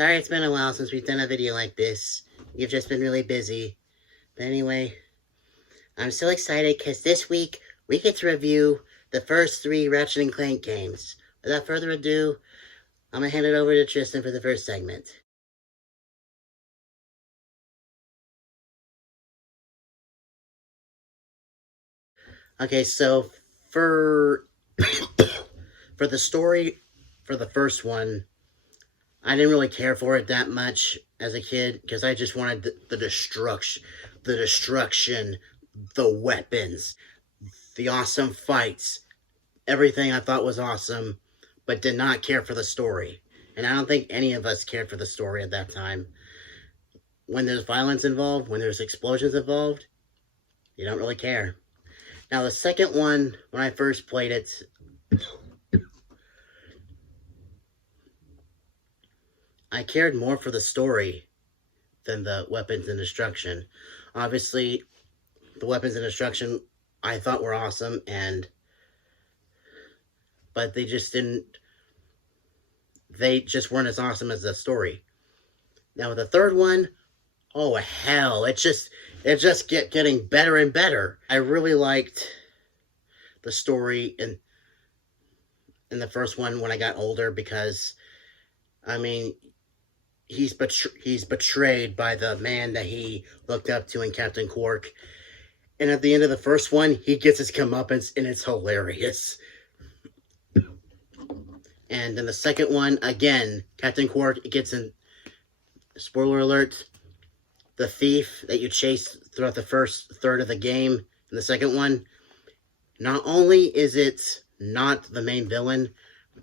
Sorry it's been a while since we've done a video like this. You've just been really busy. But anyway, I'm so excited because this week we get to review the first 3 Ratchet and Clank games. Without further ado, I'm going to hand it over to Tristan for the first segment. Okay, so for the story for the first one, I didn't really care for it that much as a kid because I just wanted the destruction, the weapons, the awesome fights, everything I thought was awesome, but did not care for the story. And I don't think any of us cared for the story at that time. When there's violence involved, when there's explosions involved, you don't really care. Now the second one, when I first played it, I cared more for the story than the weapons and destruction. Obviously, the weapons and destruction I thought were awesome, but they just weren't as awesome as the story. Now with the third one, oh hell, it just getting better and better. I really liked the story in the first one when I got older because, I mean, he's betrayed by the man that he looked up to in Captain Quark. And at the end of the first one, he gets his comeuppance, and it's hilarious. And in the second one, again, Captain Quark gets in, spoiler alert, the thief that you chase throughout the first third of the game. In the second one, not only is it not the main villain,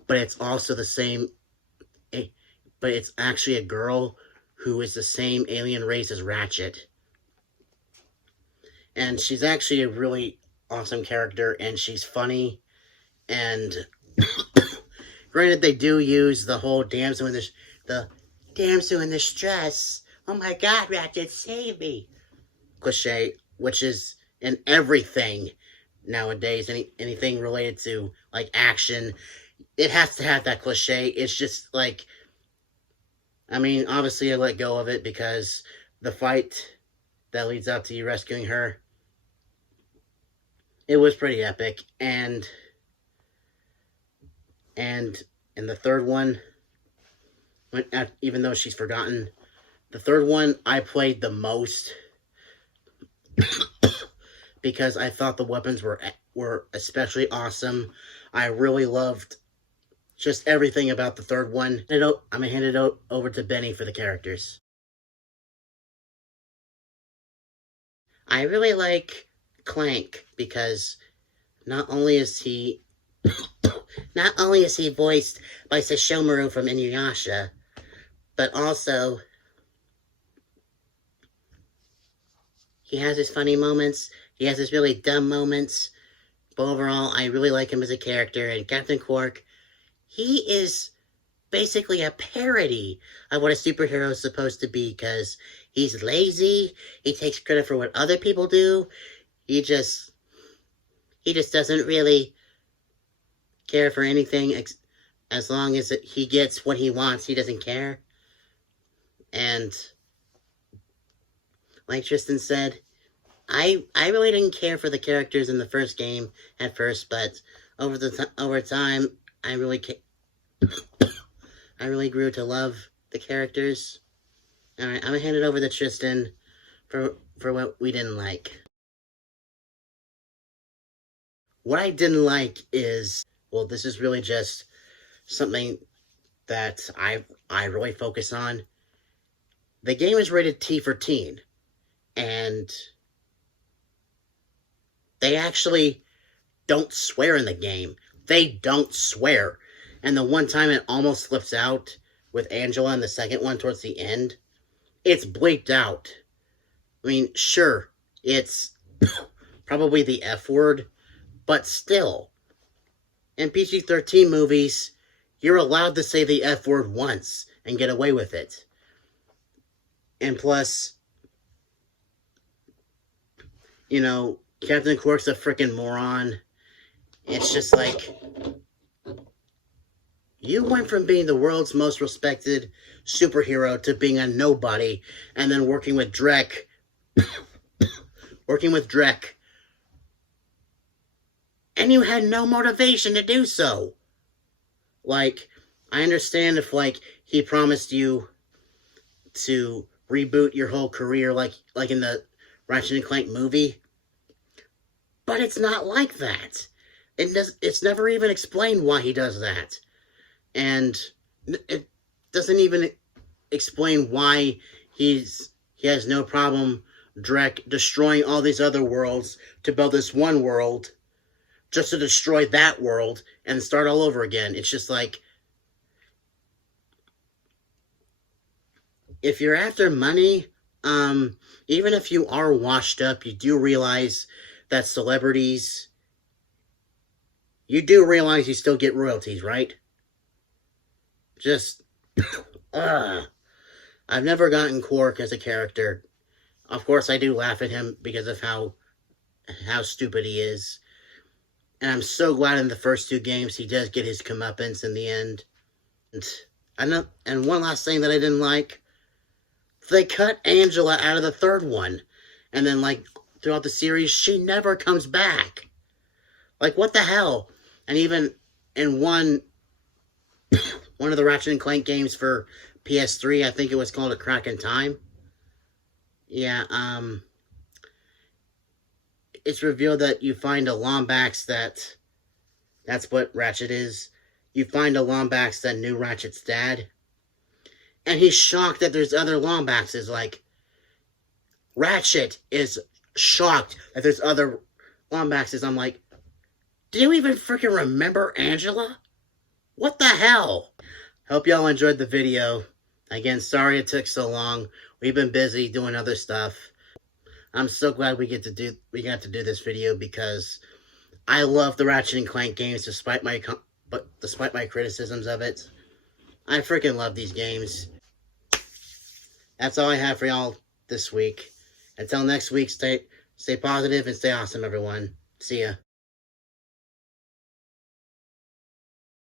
but it's also the same, but it's actually a girl who is the same alien race as Ratchet. And she's actually a really awesome character, and she's funny, and granted, they do use the whole damsel in distress, oh my god, Ratchet, save me, cliche, which is in everything nowadays. Anything related to, like, action, it has to have that cliche. It's just, like, I mean, obviously I let go of it because the fight that leads up to you rescuing her, it was pretty epic. And in the third one, even though she's forgotten, the third one I played the most because I thought the weapons were especially awesome. I really loved just everything about the third one. I'm going to hand it over to Benny for the characters. I really like Clank because not only is he voiced by Sesshomaru from Inuyasha, but also he has his funny moments, he has his really dumb moments, but overall I really like him as a character. And Captain Quark, he is basically a parody of what a superhero is supposed to be, because he's lazy, he takes credit for what other people do, he just doesn't really care for anything as long as he gets what he wants. He doesn't care. And like Tristan said, I really didn't care for the characters in the first game at first, but over time I really grew to love the characters. All right, I'm gonna hand it over to Tristan for what we didn't like. What I didn't like is, well, this is really just something that I really focus on. The game is rated T for teen, and they actually don't swear in the game. They don't swear. And the one time it almost slips out with Angela in the second one towards the end, it's bleeped out. I mean, sure, it's probably the F word, but still, in PG-13 movies, you're allowed to say the F word once and get away with it. And plus, you know, Captain Quark's a freaking moron. It's just like, You went from being the world's most respected superhero to being a nobody, and then working with Drek, and you had no motivation to do so. Like, I understand if, like, he promised you to reboot your whole career like in the Ratchet and Clank movie, but it's not like that. It's never even explained why he does that. And it doesn't even explain why he has no problem Drek destroying all these other worlds to build this one world, just to destroy that world and start all over again. It's just like, if you're after money, even if you are washed up, you do realize that celebrities, you do realize you still get royalties, right? Just, I've never gotten Quark as a character. Of course, I do laugh at him because of how stupid he is. And I'm so glad in the first two games he does get his comeuppance in the end. And one last thing that I didn't like, they cut Angela out of the third one. And then, like, throughout the series, she never comes back. Like, what the hell? And even in one of the Ratchet and Clank games for PS3, I think it was called A Crack in Time. Yeah, it's revealed that you find a Lombax that's what Ratchet is. You find a Lombax that knew Ratchet's dad. And he's shocked that there's other Lombaxes. Like, Ratchet is shocked that there's other Lombaxes. I'm like, do you even freaking remember Angela? What the hell? Hope y'all enjoyed the video. Again, sorry it took so long. We've been busy doing other stuff. I'm so glad we got to do this video because I love the Ratchet and Clank games despite my criticisms of it. I freaking love these games. That's all I have for y'all this week. Until next week, stay positive and stay awesome, everyone. See ya.